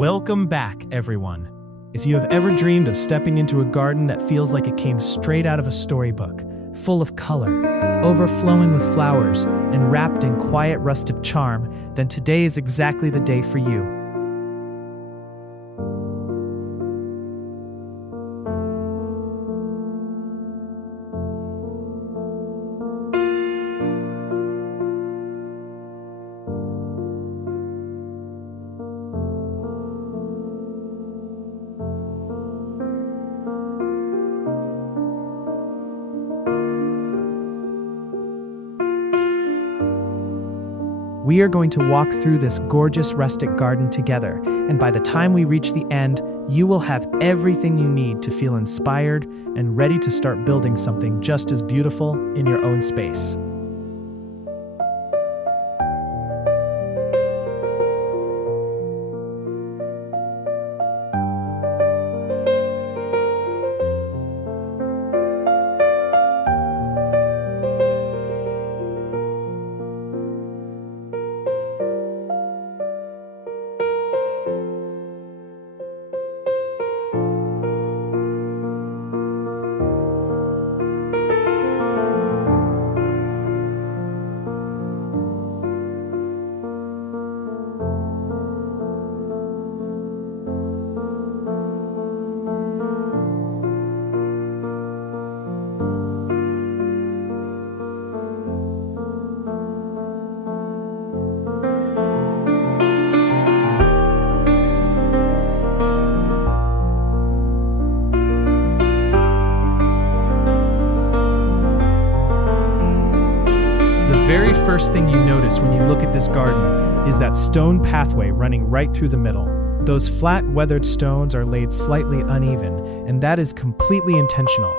Welcome back, everyone. If you have ever dreamed of stepping into a garden that feels like it came straight out of a storybook, full of color, overflowing with flowers, and wrapped in quiet rustic charm, then today is exactly the day for you. We are going to walk through this gorgeous rustic garden together, and by the time we reach the end, you will have everything you need to feel inspired and ready to start building something just as beautiful in your own space. The very first thing you notice when you look at this garden is that stone pathway running right through the middle. Those flat, weathered stones are laid slightly uneven, and that is completely intentional.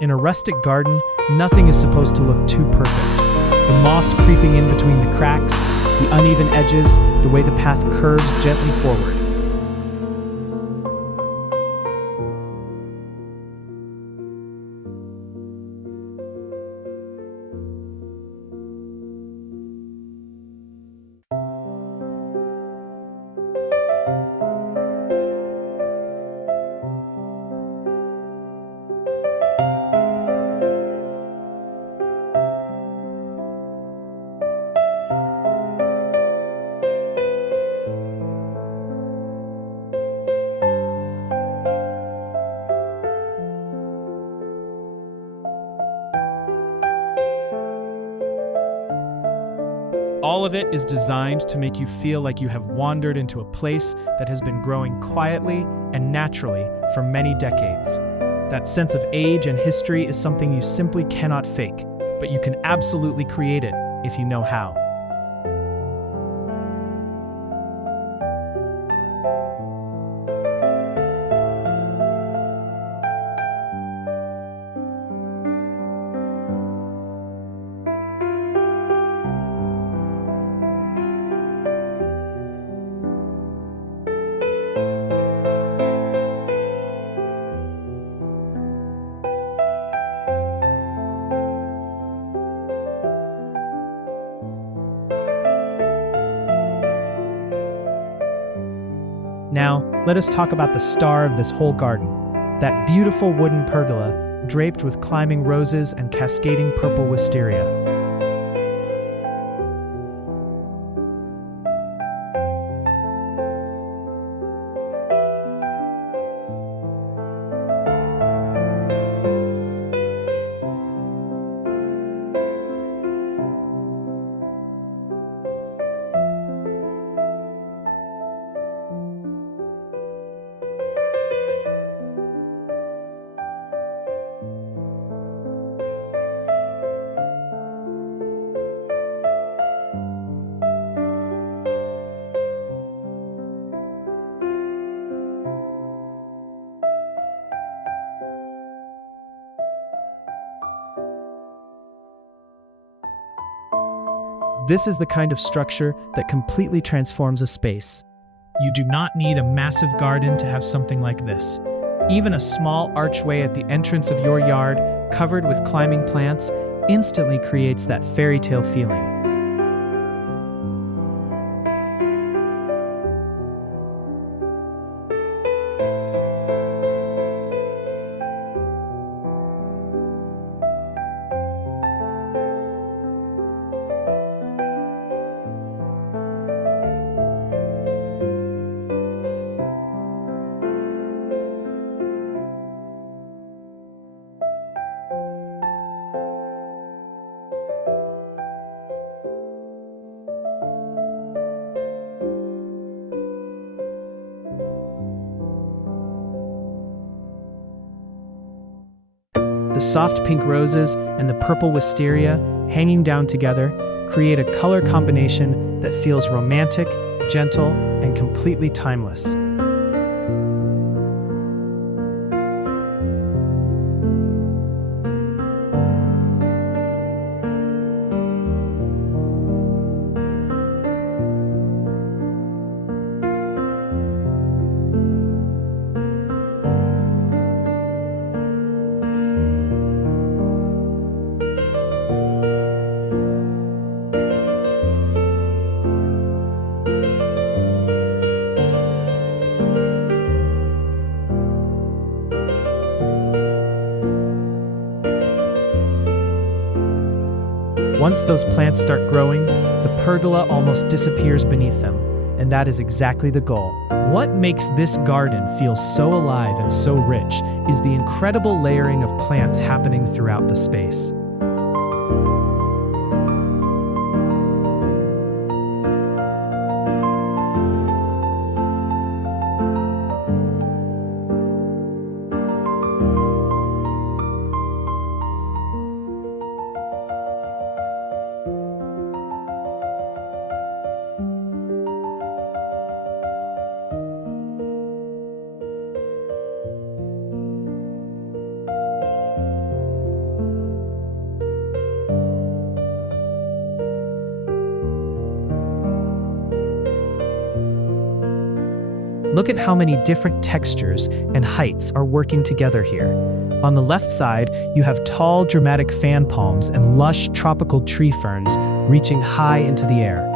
In a rustic garden, nothing is supposed to look too perfect. The moss creeping in between the cracks, the uneven edges, the way the path curves gently forward. All of it is designed to make you feel like you have wandered into a place that has been growing quietly and naturally for many decades. That sense of age and history is something you simply cannot fake, but you can absolutely create it if you know how. Now, let us talk about the star of this whole garden, that beautiful wooden pergola draped with climbing roses and cascading purple wisteria. This is the kind of structure that completely transforms a space. You do not need a massive garden to have something like this. Even a small archway at the entrance of your yard, covered with climbing plants, instantly creates that fairy tale feeling. The soft pink roses and the purple wisteria hanging down together create a color combination that feels romantic, gentle, and completely timeless. Once those plants start growing, the pergola almost disappears beneath them, and that is exactly the goal. What makes this garden feel so alive and so rich is the incredible layering of plants happening throughout the space. Look at how many different textures and heights are working together here. On the left side, you have tall, dramatic fan palms and lush tropical tree ferns reaching high into the air.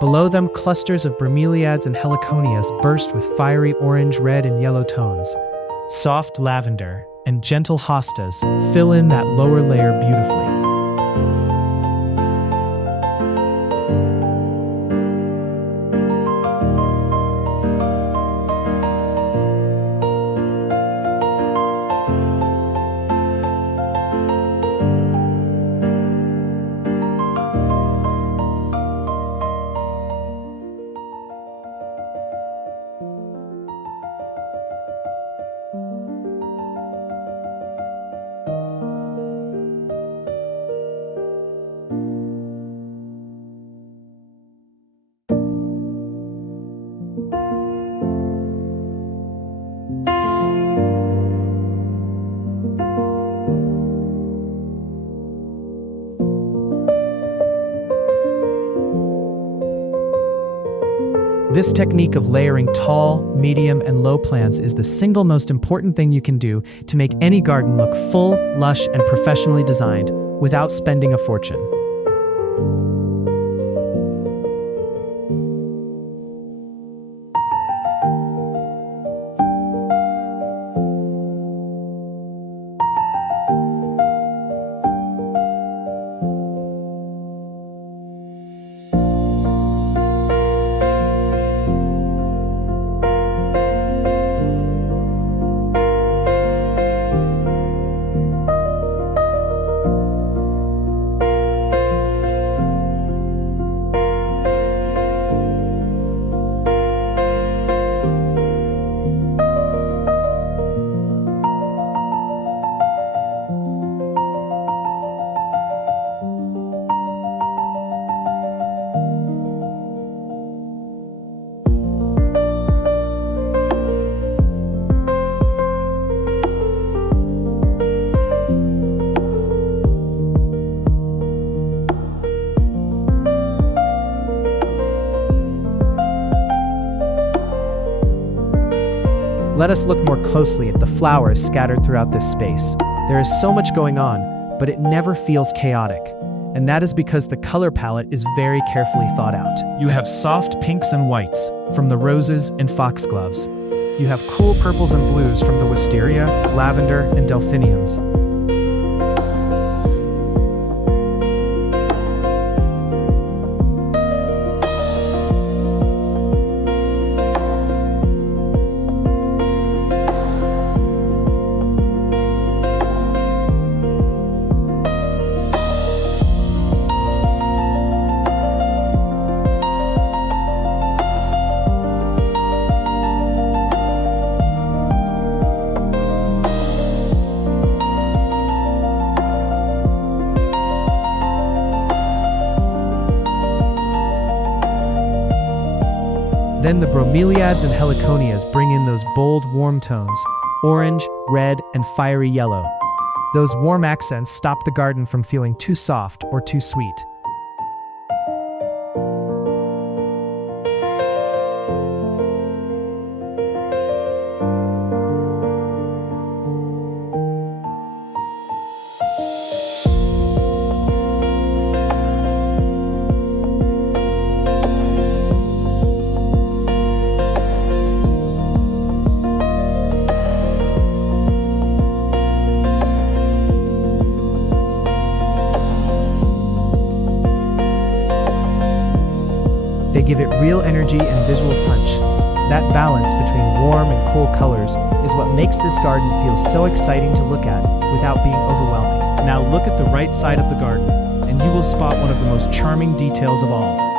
Below them, clusters of bromeliads and heliconias burst with fiery orange, red, and yellow tones. Soft lavender and gentle hostas fill in that lower layer beautifully. This technique of layering tall, medium, and low plants is the single most important thing you can do to make any garden look full, lush, and professionally designed without spending a fortune. Let us look more closely at the flowers scattered throughout this space. There is so much going on, but it never feels chaotic. And that is because the color palette is very carefully thought out. You have soft pinks and whites from the roses and foxgloves. You have cool purples and blues from the wisteria, lavender, and delphiniums. Then the bromeliads and heliconias bring in those bold, warm tones, orange, red, and fiery yellow. Those warm accents stop the garden from feeling too soft or too sweet. They give it real energy and visual punch. That balance between warm and cool colors is what makes this garden feel so exciting to look at without being overwhelming. Now look at the right side of the garden, and you will spot one of the most charming details of all.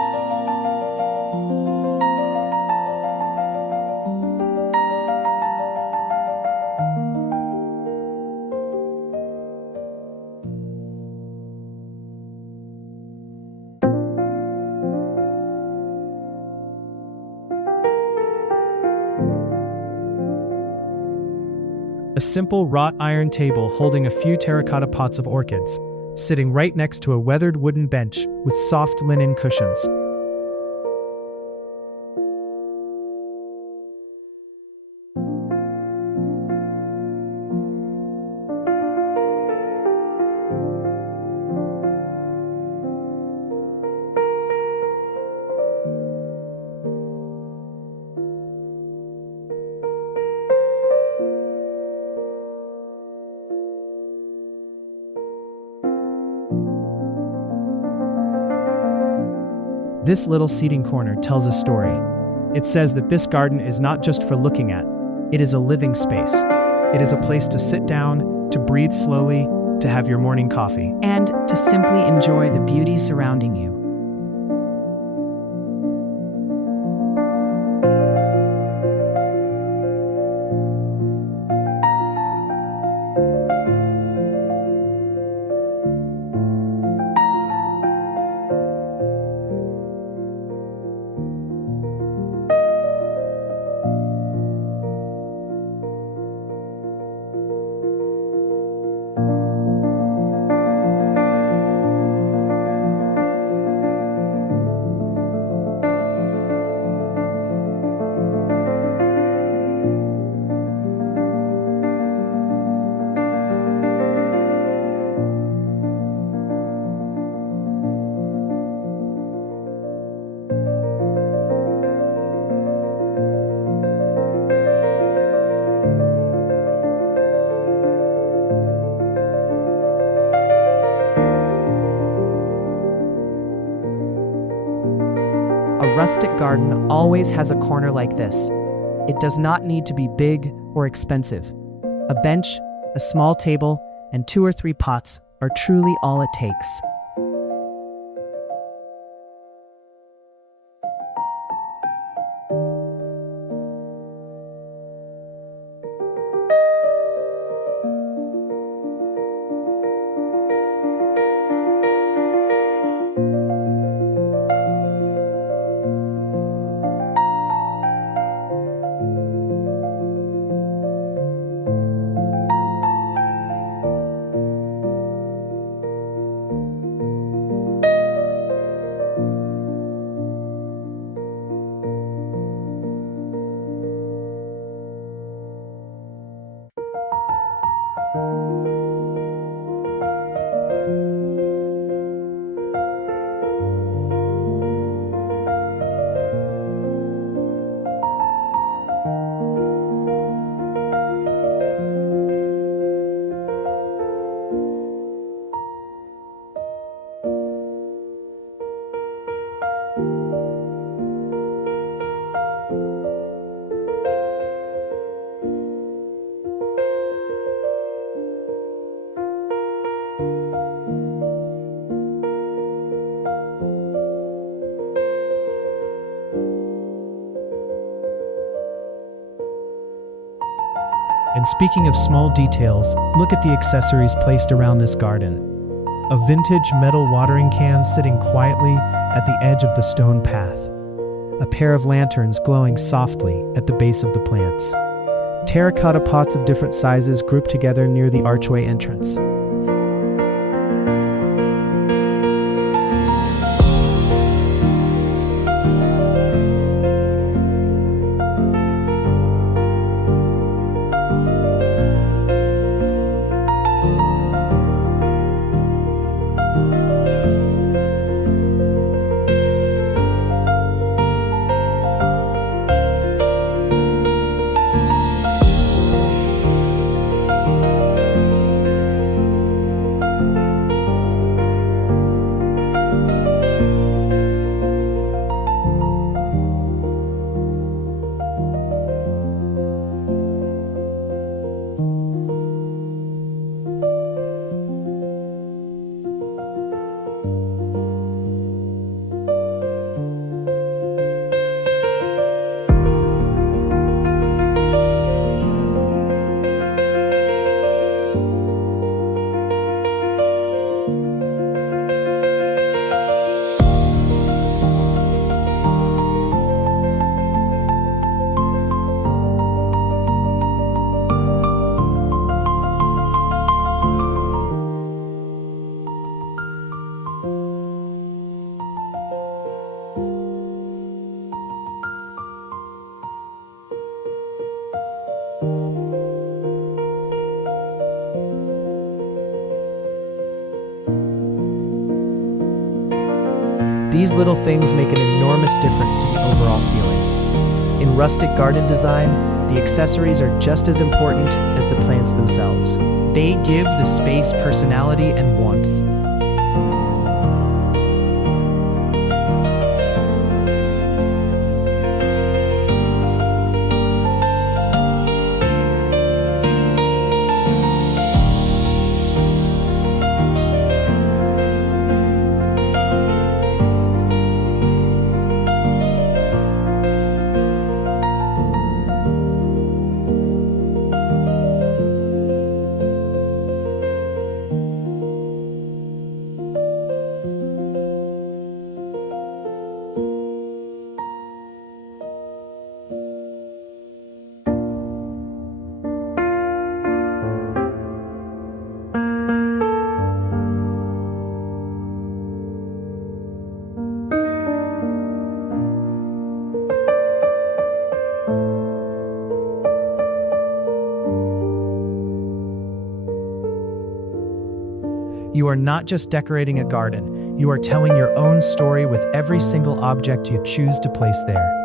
A simple wrought iron table holding a few terracotta pots of orchids, sitting right next to a weathered wooden bench with soft linen cushions. This little seating corner tells a story. It says that this garden is not just for looking at, it is a living space. It is a place to sit down, to breathe slowly, to have your morning coffee, and to simply enjoy the beauty surrounding you. A rustic garden always has a corner like this. It does not need to be big or expensive. A bench, a small table, and 2 or 3 pots are truly all it takes. And speaking of small details, look at the accessories placed around this garden. A vintage metal watering can sitting quietly at the edge of the stone path. A pair of lanterns glowing softly at the base of the plants. Terracotta pots of different sizes grouped together near the archway entrance. These little things make an enormous difference to the overall feeling. In rustic garden design, the accessories are just as important as the plants themselves. They give the space personality and warmth. You are not just decorating a garden, you are telling your own story with every single object you choose to place there.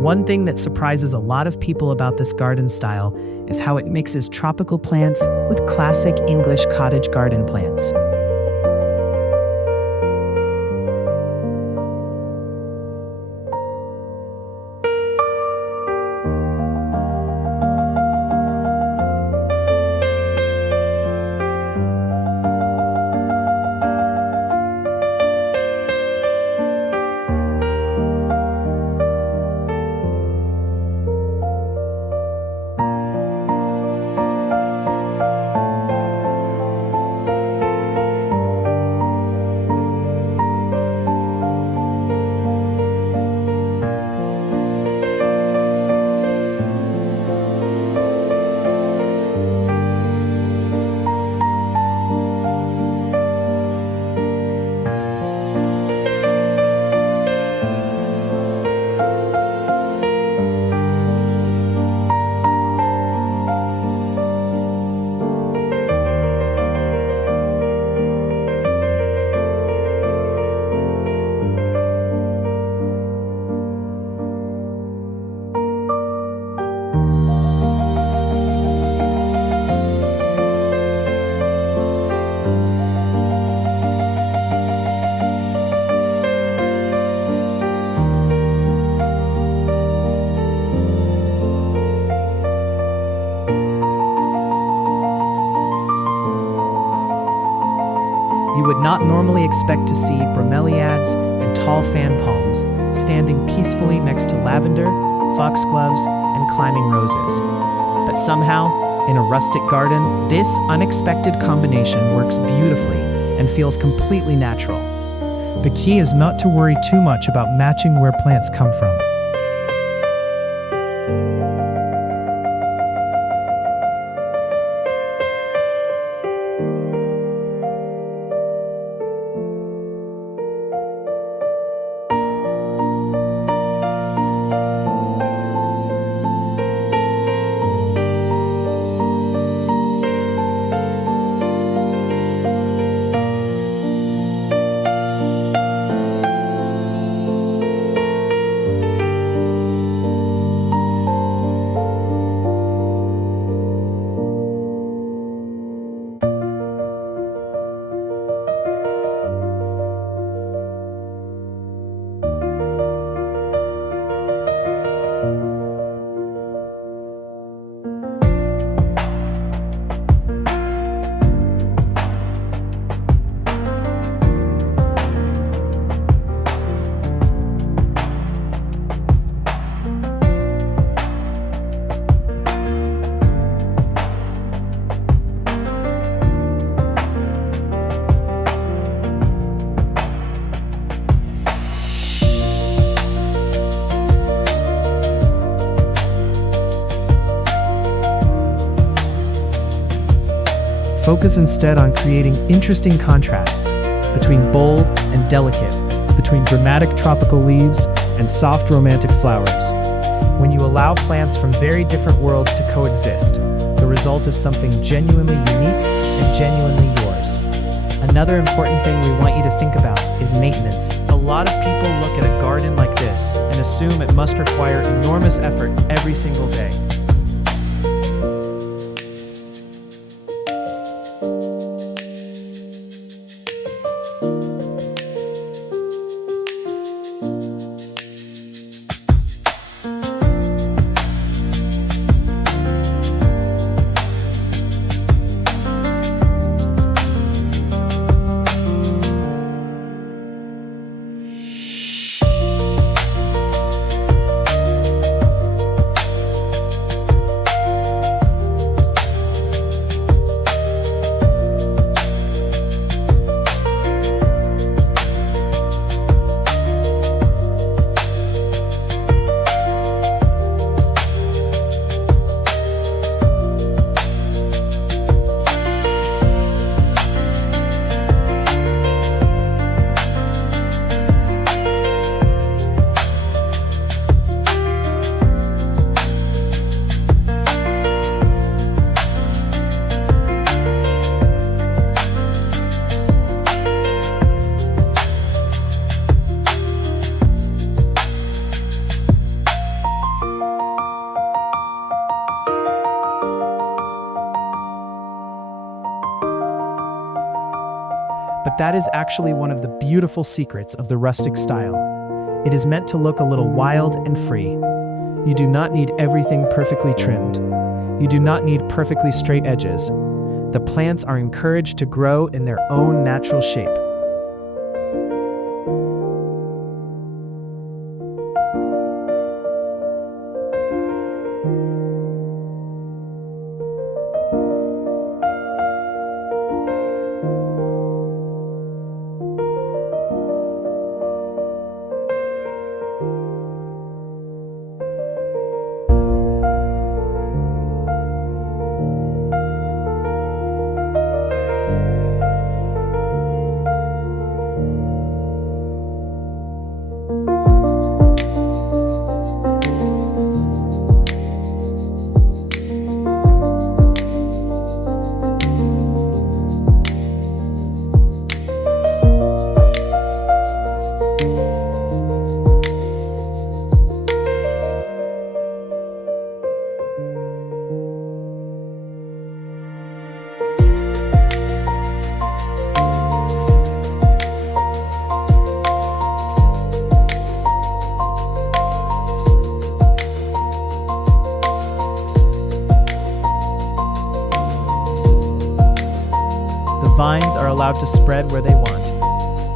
One thing that surprises a lot of people about this garden style is how it mixes tropical plants with classic English cottage garden plants. You would not normally expect to see bromeliads and tall fan palms standing peacefully next to lavender, foxgloves, and climbing roses. But somehow, In a rustic garden, this unexpected combination works beautifully and feels completely natural. The key is not to worry too much about matching where plants come from. Focus instead on creating interesting contrasts between bold and delicate, between dramatic tropical leaves and soft romantic flowers. When you allow plants from very different worlds to coexist, the result is something genuinely unique and genuinely yours. Another important thing we want you to think about is maintenance. A lot of people look at a garden like this and assume it must require enormous effort every single day. But that is actually one of the beautiful secrets of the rustic style. It is meant to look a little wild and free. You do not need everything perfectly trimmed. You do not need perfectly straight edges. The plants are encouraged to grow in their own natural shape. Vines are allowed to spread where they want.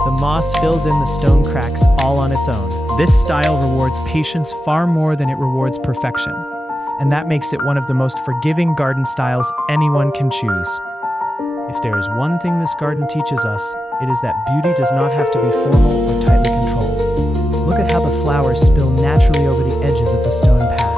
The moss fills in the stone cracks all on its own. This style rewards patience far more than it rewards perfection. and that makes it one of the most forgiving garden styles anyone can choose. If there is one thing this garden teaches us, it is that beauty does not have to be formal or tightly controlled. Look at how the flowers spill naturally over the edges of the stone path.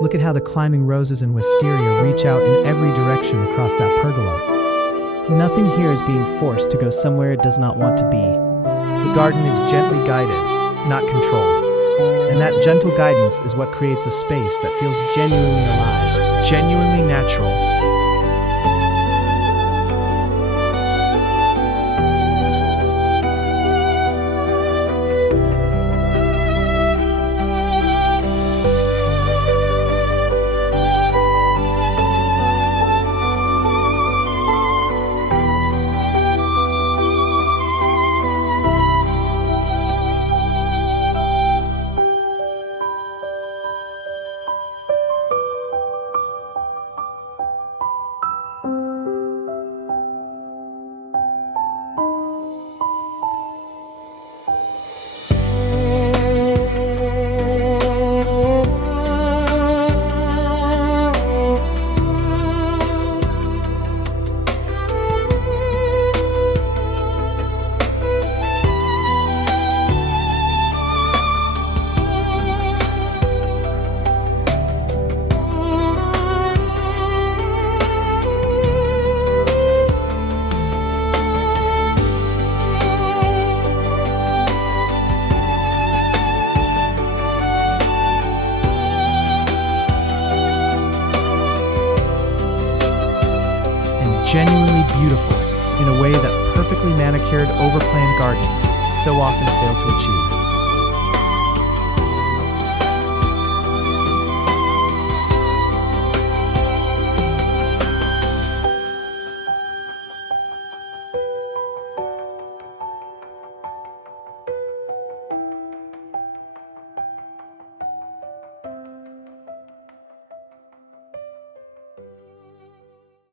Look at how the climbing roses and wisteria reach out in every direction across that pergola. Nothing here is being forced to go somewhere it does not want to be. The garden is gently guided, not controlled. And that gentle guidance is what creates a space that feels genuinely alive, genuinely natural. Genuinely beautiful in a way that perfectly manicured, overplanned gardens so often fail to achieve.